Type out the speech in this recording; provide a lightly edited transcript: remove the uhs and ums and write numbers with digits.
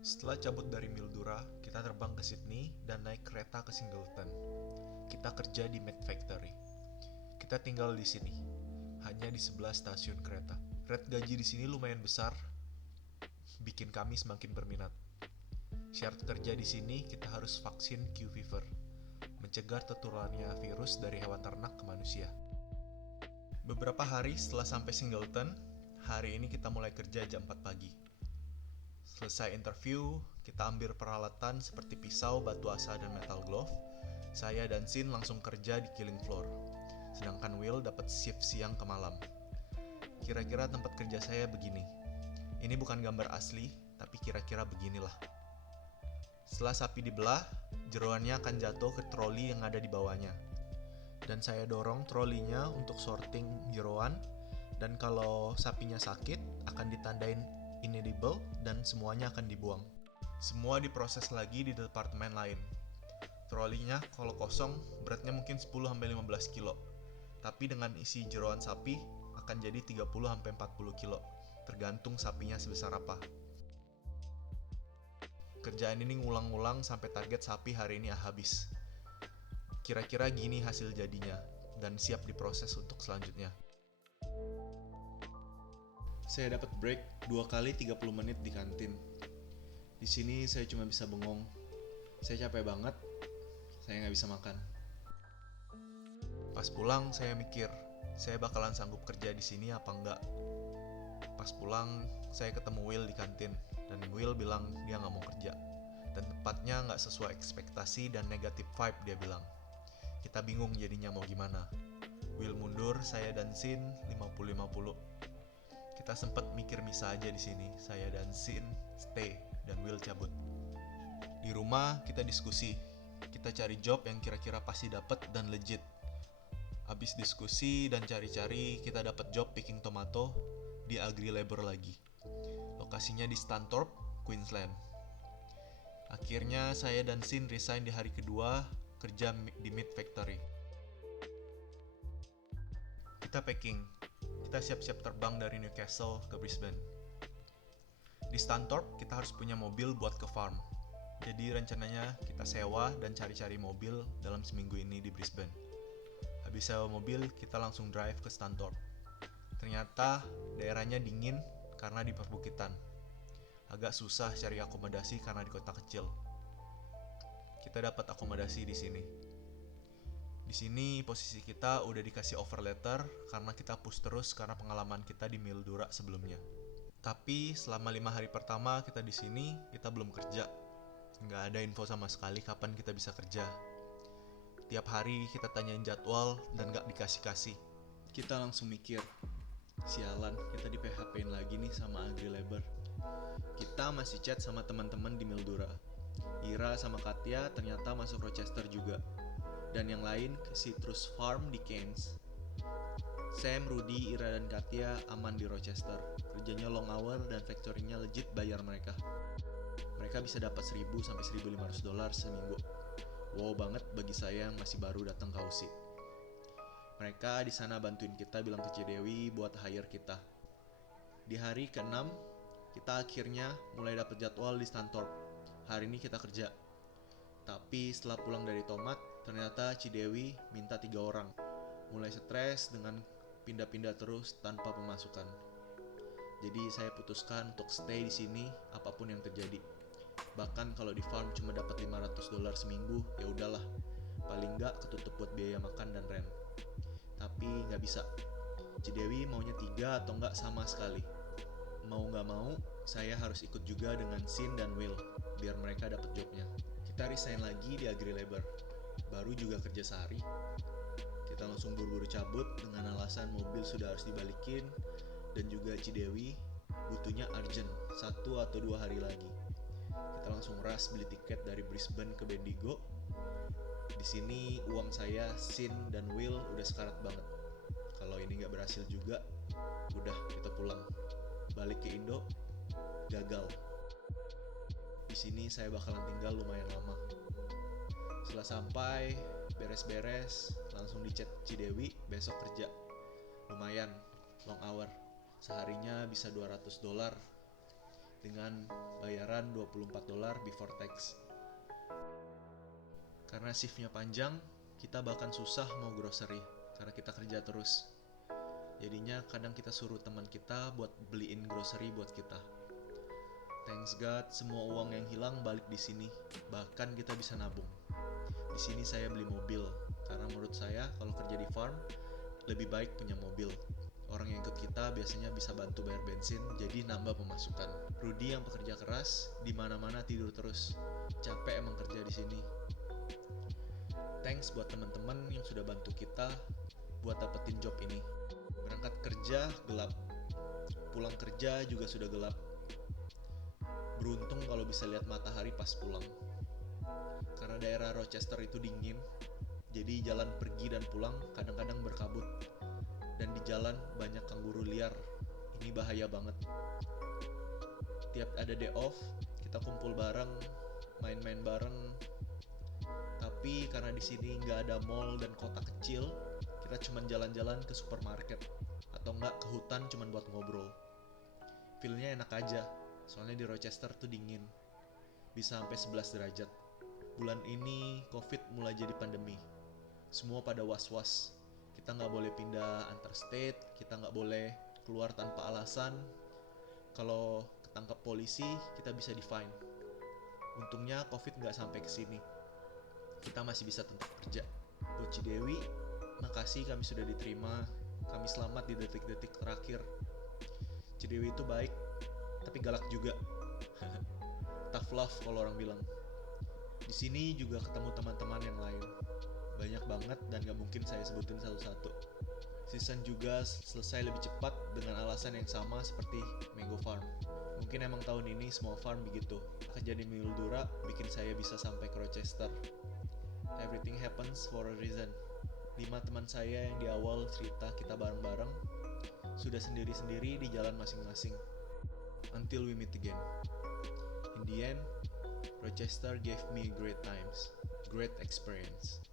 Setelah cabut dari Mildura, kita terbang ke Sydney dan naik kereta ke Singleton. Kita kerja di Meat Factory. Kita tinggal di sini, hanya di sebelah stasiun kereta. Rate gaji di sini lumayan besar, bikin kami semakin berminat. Syarat kerja di sini kita harus vaksin Q fever, mencegah tertularnya virus dari hewan ternak ke manusia. Beberapa hari setelah sampai Singleton, hari ini kita mulai kerja jam 4 pagi. Selesai interview, kita ambil peralatan seperti pisau, batu asa, dan metal glove. Saya dan Sin langsung kerja di killing floor, sedangkan Will dapat shift siang ke malam. Kira-kira tempat kerja saya begini. Ini bukan gambar asli, tapi kira-kira beginilah. Setelah sapi dibelah, jeroannya akan jatuh ke troli yang ada di bawahnya. Dan saya dorong trolinya untuk sorting jeroan, dan kalau sapinya sakit, akan ditandain inedible dan semuanya akan dibuang. Semua diproses lagi di departemen lain. Trolinya kalau kosong, beratnya mungkin 10-15 kilo. Tapi dengan isi jeroan sapi, akan jadi 30-40 kilo. Tergantung sapinya sebesar apa. Kerjaan ini ngulang-ngulang sampai target sapi hari ini habis. Kira-kira gini hasil jadinya, dan siap diproses untuk selanjutnya. Saya dapat break 2 kali 30 menit di kantin. Di sini saya cuma bisa bengong. Saya capek banget, saya nggak bisa makan. Pas pulang saya mikir, saya bakalan sanggup kerja di sini apa enggak. Pas pulang, saya ketemu Will di kantin, dan Will bilang dia nggak mau kerja. Dan tepatnya nggak sesuai ekspektasi dan negatif vibe dia bilang. Kita bingung jadinya mau gimana. Will mundur, saya dan Sin 50-50. Kita sempat mikir misah aja di sini. Saya dan Sin stay dan Will cabut. Di rumah kita diskusi. Kita cari job yang kira-kira pasti dapat dan legit. Habis diskusi dan cari-cari, kita dapat job picking tomato di Agri Labor lagi. Lokasinya di Stanthorpe, Queensland. Akhirnya saya dan Sin resign di hari kedua kerja di Meat Factory. Kita packing. Kita siap-siap terbang dari Newcastle ke Brisbane. Di Stanthorpe kita harus punya mobil buat ke farm. Jadi rencananya kita sewa dan cari-cari mobil dalam seminggu ini di Brisbane. Habis sewa mobil, kita langsung drive ke Stanthorpe. Ternyata daerahnya dingin karena di perbukitan. Agak susah cari akomodasi karena di kota kecil. Kita dapat akomodasi di sini. Di sini posisi kita udah dikasih offer letter karena kita push terus karena pengalaman kita di Mildura sebelumnya. Tapi selama 5 hari pertama kita di sini, kita belum kerja. Nggak ada info sama sekali kapan kita bisa kerja. Tiap hari kita tanyain jadwal dan nggak dikasih-kasih. Kita langsung mikir, sialan, kita di PHP-in lagi nih sama Agri Labor. Kita masih chat sama teman-teman di Mildura. Ira sama Katya ternyata masuk Rochester juga. Dan yang lain ke Citrus Farm di Cairns. Sam, Rudy, Ira, dan Katya aman di Rochester. Kerjanya long hour dan factory-nya legit bayar mereka. Mereka bisa dapat 1.000 sampai 1.500 dolar seminggu. Wow banget bagi saya yang masih baru datang ke Aussie. Mereka di sana bantuin kita bilang ke Cidewi buat hire kita. Di hari ke-6, kita akhirnya mulai dapat jadwal di Stanthorpe. Hari ini kita kerja. Tapi setelah pulang dari Tomat, ternyata Cidewi minta 3 orang. Mulai stres dengan pindah-pindah terus tanpa pemasukan. Jadi saya putuskan untuk stay di sini apapun yang terjadi. Bahkan kalau di farm cuma dapat 500 dolar seminggu, ya udahlah. Paling nggak ketutup buat biaya makan dan rent. Tapi nggak bisa. Cidewi maunya 3 atau nggak sama sekali. Mau nggak mau, saya harus ikut juga dengan Sin dan Will, biar mereka dapat jobnya. Kita resign lagi di Agri Labor. Baru juga kerja sehari. Kita langsung buru-buru cabut dengan alasan mobil sudah harus dibalikin, dan juga Cidewi butuhnya urgent, 1 atau 2 hari lagi. Kita langsung rush beli tiket dari Brisbane ke Bendigo. Di sini uang saya, Sin, dan Will udah sekarat banget. Kalau ini nggak berhasil juga, udah kita pulang. Balik ke Indo, gagal. Di sini saya bakalan tinggal lumayan lama. Setelah sampai, beres-beres, langsung di chat Cidewi, besok kerja. Lumayan, long hour. Seharinya bisa 200 dolar. dengan bayaran $24 before tax. Karena shiftnya panjang, kita bahkan susah mau grocery karena kita kerja terus. Jadinya kadang kita suruh teman kita buat beliin grocery buat kita. Thanks God, semua uang yang hilang balik di sini. Bahkan kita bisa nabung. Di sini saya beli mobil karena menurut saya kalau kerja di farm lebih baik punya mobil. Orang yang ikut kita biasanya bisa bantu bayar bensin, jadi nambah pemasukan. Rudy yang pekerja keras, di mana-mana tidur terus. Capek emang kerja di sini. Thanks buat teman-teman yang sudah bantu kita buat dapetin job ini. Berangkat kerja gelap, pulang kerja juga sudah gelap. Beruntung kalau bisa lihat matahari pas pulang. Karena daerah Rochester itu dingin, jadi jalan pergi dan pulang kadang-kadang berkabut. Dan di jalan banyak kanguru liar. Ini bahaya banget. Tiap ada day off, kita kumpul bareng, main-main bareng. Tapi karena di sini nggak ada mall dan kota kecil, kita cuma jalan-jalan ke supermarket atau nggak ke hutan cuma buat ngobrol. Feel-nya enak aja, soalnya di Rochester tuh dingin. Bisa sampai 11 derajat. Bulan ini COVID mulai jadi pandemi. Semua pada was-was. Kita nggak boleh pindah antar state, kita nggak boleh keluar tanpa alasan. Kalau ketangkap polisi, kita bisa di-fine. Untungnya COVID nggak sampai ke sini. Kita masih bisa tetap kerja. Buat Cidewi, makasih kami sudah diterima. Kami selamat di detik-detik terakhir. Cidewi itu baik, tapi galak juga. Tough love kalau orang bilang. Di sini juga ketemu teman-teman yang lain. Banyak banget dan gak mungkin saya sebutin satu-satu. Season juga selesai lebih cepat dengan alasan yang sama seperti Mango Farm. Mungkin emang tahun ini semua farm begitu. Kejadian Mildura bikin saya bisa sampai ke Rochester. Everything happens for a reason. 5 teman saya yang di awal cerita kita bareng-bareng sudah sendiri-sendiri di jalan masing-masing. Until we meet again. In the end, Rochester gave me great times, great experience.